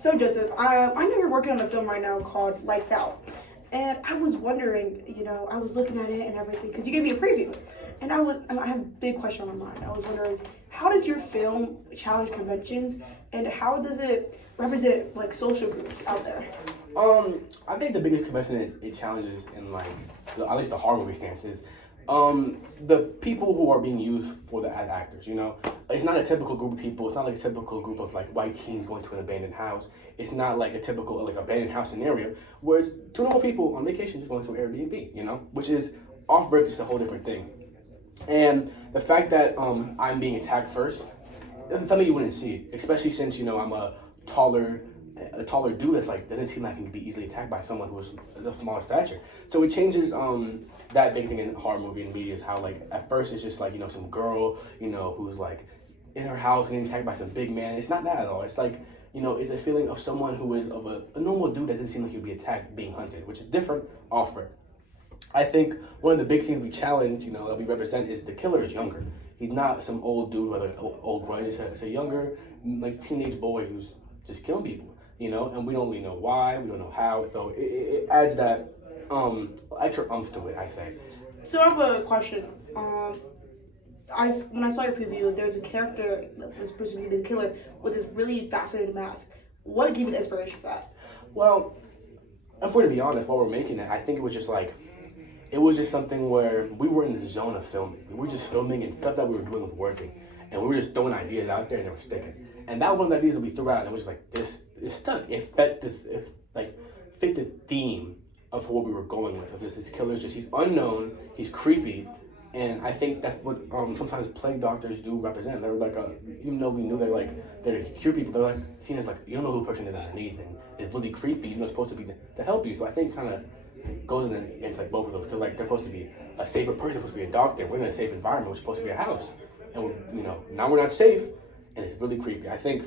So Joseph, I know you're working on a film right now called Lights Out, and I was wondering, I was looking at it and everything because you gave me a preview, and I had a big question on my mind. I was wondering, how does your film challenge conventions, and how does it represent like social groups out there? I think the biggest convention it challenges in like at least the horror movie stance is the people who are being used for the ad actors. It's not a typical group of people. It's not like a typical group of like white teens going to an abandoned house. It's not like a typical like abandoned house scenario where it's two normal people on vacation just going to an Airbnb. Which is off rip, just a whole different thing. And the fact that I'm being attacked first, it's something you wouldn't see, especially since I'm a taller dude that's like doesn't seem like he can be easily attacked by someone who is a smaller stature. So it changes that big thing in horror movie and media is how like at first it's just like some girl who's like in her house getting attacked by some big man. It's not that at all. It's like it's a feeling of someone who is of a normal dude that doesn't seem like he'll be attacked being hunted, which is different offer. I think one of the big things we challenge that we represent is the killer is younger. He's not some old dude or an old grudge. It's a younger like teenage boy who's just killing people. And we don't really know why, we don't know how, so it adds that extra umph to it, I say. So I have a question. When I saw your preview, there was a character that was supposed to be the killer with this really fascinating mask. What gave you the inspiration for that? Well, if we're to be honest, while we're making it, I think it was just something where we were in the zone of filming. We were just filming and stuff that we were doing was working. And we were just throwing ideas out there and they were sticking. And that was one of the ideas that we threw out and it was just like, this is stuck. It fit the theme of what we were going with. Of this killer's he's unknown, he's creepy, and I think that's what sometimes plague doctors do represent. They're like, even though we knew they're cure people, they're like seen as like, you don't know who the person is underneath, and it's really creepy, even though it's supposed to be to help you. So I think kind of goes against like both of those, because like they're supposed to be a safer person, supposed to be a doctor. We're in a safe environment, we're supposed to be a house, and now we're not safe, and it's really creepy. I think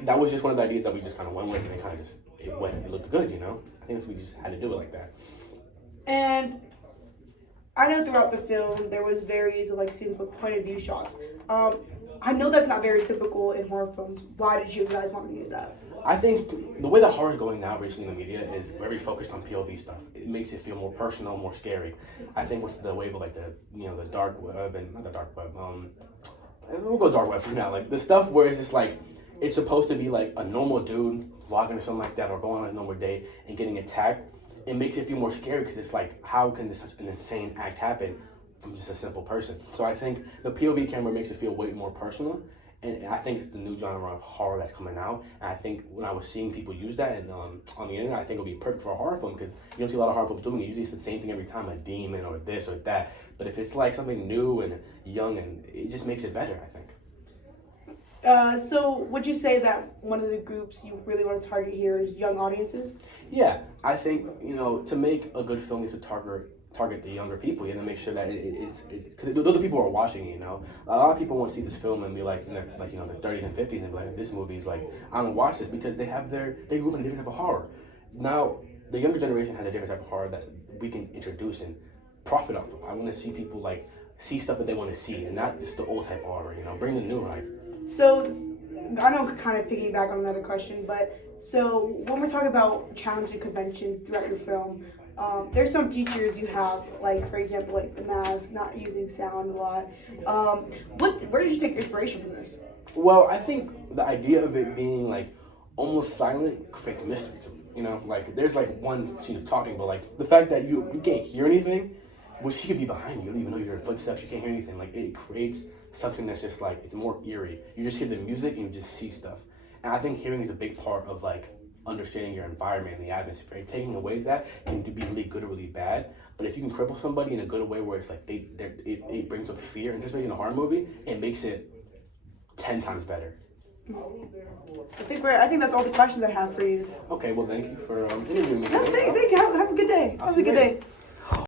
that was just one of the ideas that we just kind of went with, and it kind of just it looked good. I think we just had to do it like that. And I know throughout the film there was various like scenes with point of view shots. I know that's not very typical in horror films. Why did you guys want to use that? I think the way that horror is going now recently in the media is very focused on POV stuff. It makes it feel more personal, more scary. I think with the wave of like the dark web, and not the dark web, we'll go dark web for now. Like the stuff where it's just like it's supposed to be like a normal dude vlogging or something like that, or going on a normal day and getting attacked. It makes it feel more scary because it's like, how can such an insane act happen from just a simple person? So I think the POV camera makes it feel way more personal, and I think it's the new genre of horror that's coming out. And I think when I was seeing people use that and on the internet, I think it'll be perfect for a horror film, because you don't see a lot of horror films doing it. Usually it's the same thing every time, a demon or this or that. But if it's like something new and young, and it just makes it better, I think. So would you say that one of the groups you really want to target here is young audiences? Yeah, I think, to make a good film, you have to target the younger people. You have to make sure that it's because those are the people who are watching it. A lot of people won't see this film and be like, in their 30s and 50s and be like, this movie is like, I don't watch this, because they grew up in a different type of horror. Now, the younger generation has a different type of horror that we can introduce and profit off of. I want to see people like see stuff that they want to see, and not just the old type of horror. Bring the new life. So I know I'm kind of piggyback on another question, but so when we're talking about challenging conventions throughout your film, there's some features you have, like for example, like the mask, not using sound a lot. Where did you take inspiration from this? Well, I think the idea of it being like almost silent creates mystery to me. Like there's like one scene of talking, but like the fact that you can't hear anything, well, she could be behind you. You don't even know you're in footsteps. You can't hear anything. Like it creates something that's just like, it's more eerie. You just hear the music and you just see stuff. And I think hearing is a big part of like understanding your environment and the atmosphere. And taking away that can be really good or really bad. But if you can cripple somebody in a good way where it's like it brings up fear, and especially in a horror movie, it makes it 10 times better. I think that's all the questions I have for you. Okay, well, thank you for interviewing me today. Thank you. Have a good day. Have a good day.